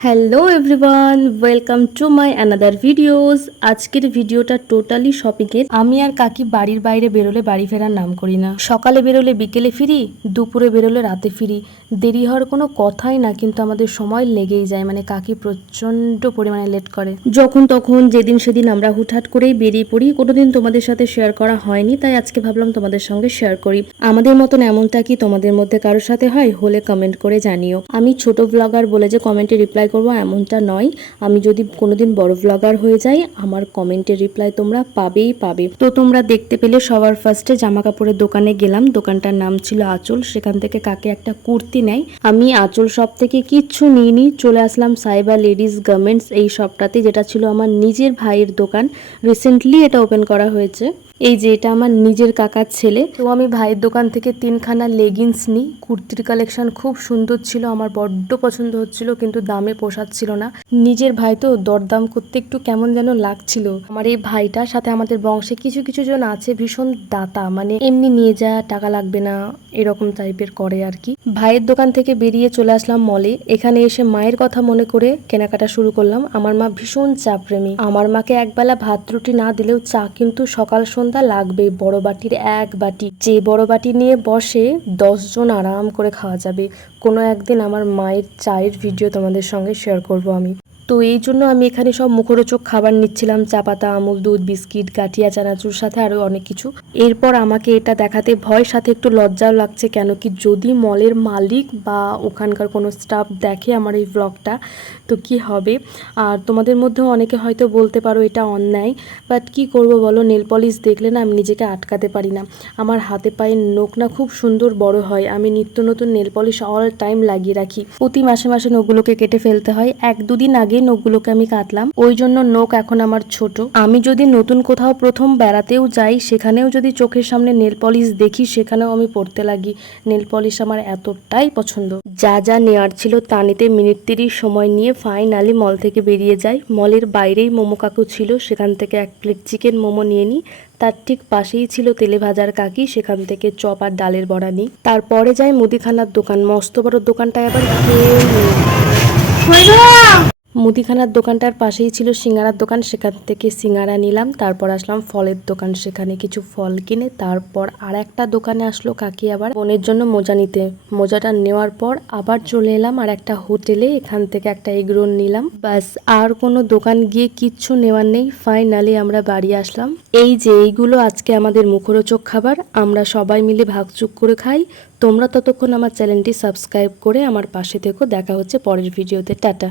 Hello everyone welcome to my another videos আজকের ভিডিওটা totally শপিংয়ের আমি আর কাকি বাড়ির বাইরে বেরোলে বাড়ি ফেরার নাম করি না। সকালে বেরোলে বিকেলে ফিরি, দুপুরে বেরোলে রাতে ফিরি। দেরি হওয়ার কোনো কথাই না, কিন্তু আমাদের সময় লেগেই যায় মানে কাকি প্রচণ্ড পরিমাণে লেট করে। যখন তখন, যেদিন সেদিন আমরা হুটহাট করেই বেরিয়ে পড়ি, কোনোদিন তোমাদের সাথে শেয়ার করা হয়নি, তাই আজকে ভাবলাম তোমাদের সঙ্গে শেয়ার করি। আমাদের মতন এমনটা কি তোমাদের মধ্যে কারোর সাথে হয়? হলে কমেন্ট করে জানিও। আমি ছোট ব্লগার বলে যে কমেন্টে রিপ্লাই করব, এমনটা নয়। আমি যদি কোনোদিন বড় ব্লগার হয়ে যাই, আমার কমেন্টের রিপ্লাই তোমরা পাবেই পাবে। তো তোমরা দেখতে পেলে সবার ফার্স্টে জামা কাপড়ের দোকানে গেলাম। দোকানটার নাম ছিল আঁচল। সেখান থেকে কাকে একটা কুর্তি নেয়। আমি আঁচল শপ থেকে কিচ্ছু নিইনি। চলে আসলাম সাইবার লেডিস গার্মেন্টস এই শপটাতে যেটা ছিল আমার নিজের ভাইয়ের দোকান। রিসেন্টলি এটা ওপেন করা হয়েছে। এই যে এটা আমার নিজের কাকার ছেলে, তো আমি ভাইয়ের দোকান থেকে তিনখানা লেগিংস নিই। কুর্তির কালেকশন খুব সুন্দর ছিল, আমার বড্ড পছন্দ হচ্ছিল, কিন্তু দামে পোষাচ্ছিল না। নিজের ভাই তো দরদাম করতে একটু কেমন যেন লাগছিল। আমার এই ভাইটার সাথে আমাদের বংশে কিছু কিছু জন আছে, ভীষণ দাতা মানে এমনি নিয়ে যা টাকা লাগবে না, এরকম টাইপের করে আর কি। ভাইয়ের দোকান থেকে বেরিয়ে চলে আসলাম মলে এখানে এসে মায়ের কথা মনে করে কেনাকাটা শুরু করলাম। আমার মা ভীষণ চা প্রেমী। আমার মাকে একবেলা ভাত রুটি না দিলেও চা কিন্তু সকাল সন্ধ্যা লাগবে, বড় বাটির এক বাটি। যে বড় বাটি নিয়ে বসে জন আরাম করে খাওয়া যাবে। কোনো একদিন আমার মায়ের চায়ের ভিডিও তোমাদের সঙ্গে শেয়ার করব আমি। তো এই জন্য আমি এখানে সব মুখরোচক খাবার নিচ্ছিলাম। চা পাতা, আমুল, দুধ, বিস্কিট, গাঠিয়া, চানাচুর সাথে আরও অনেক কিছু। এরপর আমাকে এটা দেখাতে ভয়, সাথে একটু লজ্জাও লাগছে কেন কি যদি মলের মালিক বা ওখানকার কোনো স্টাফ দেখে আমার এই ব্লগটা তো কি হবে? আর তোমাদের মধ্যেও অনেকে হয়তো বলতে পারো এটা অন্যায় বাট কি করব বলো? নেল পলিশ দেখলে না আমি নিজেকে আটকাতে পারি না। আমার হাতে পায়ে নখ না খুব সুন্দর বড় হয়। আমি নিত্য নতুন নেল পলিশ অল টাইম লাগিয়ে রাখি। প্রতি মাসে মাসে নখগুলোকে কেটে ফেলতে হয়। এক দুদিন আগে নখগুলোকে আমি কাটলাম। ওই জন্য নখ এখন আমার ছোট। আমি যদি নতুন কোথাও প্রথম বেড়াতেও যাই, সেখানেও যদি চোখের সামনে নেল পলিশ দেখি, সেখানেও আমি পড়তে লাগি। নেল পলিশ আমার এতটাই পছন্দ। যা যা নেওয়ার ছিল তা নিতে মিনিট তিরিশ সময় নিয়ে ফাইনালি মল থেকে বেরিয়ে যাই। মলের বাইরেই মোমো কাকু ছিল, সেখান থেকে এক প্লেট চিকেন মোমো নিয়ে নিই। তার ঠিক পাশেই ছিল তেলে ভাজার কাকি, সেখান থেকে চপ আর ডালের বড়া নিই। তারপরে যাই মুদিখানার দোকান। মস্ত বড় দোকানটায় আবার খেয়ে। মুদিখানার দোকানটার পাশেই ছিল সিঙ্গারার দোকান, সেখান থেকে সিঙ্গারা নিলাম, তারপর আসলাম ফলের দোকান, সেখানে কিছু ফল কিনে, তারপর আর একটা দোকানে আসলো কাকি আবার বোনের জন্য মোজা নিতে। মোজাটা নেওয়ার পর আবার চলে এলাম আর একটা হোটেলে, এখান থেকে একটা এগরোল নিলাম। ব্যাস, আর কোনো দোকান গিয়ে কিচ্ছু নেওয়ার নেই। ফাইনালি আমরা বাড়ি আসলাম। এই যে এইগুলো আজকে আমাদের মুখরোচক খাবার, আমরা সবাই মিলে ভাগচুক করে খাই। তোমরা ততক্ষণ আমার চ্যানেলটি সাবস্ক্রাইব করে আমার পাশে থেকো। দেখা হচ্ছে পরের ভিডিওতে। টাটা।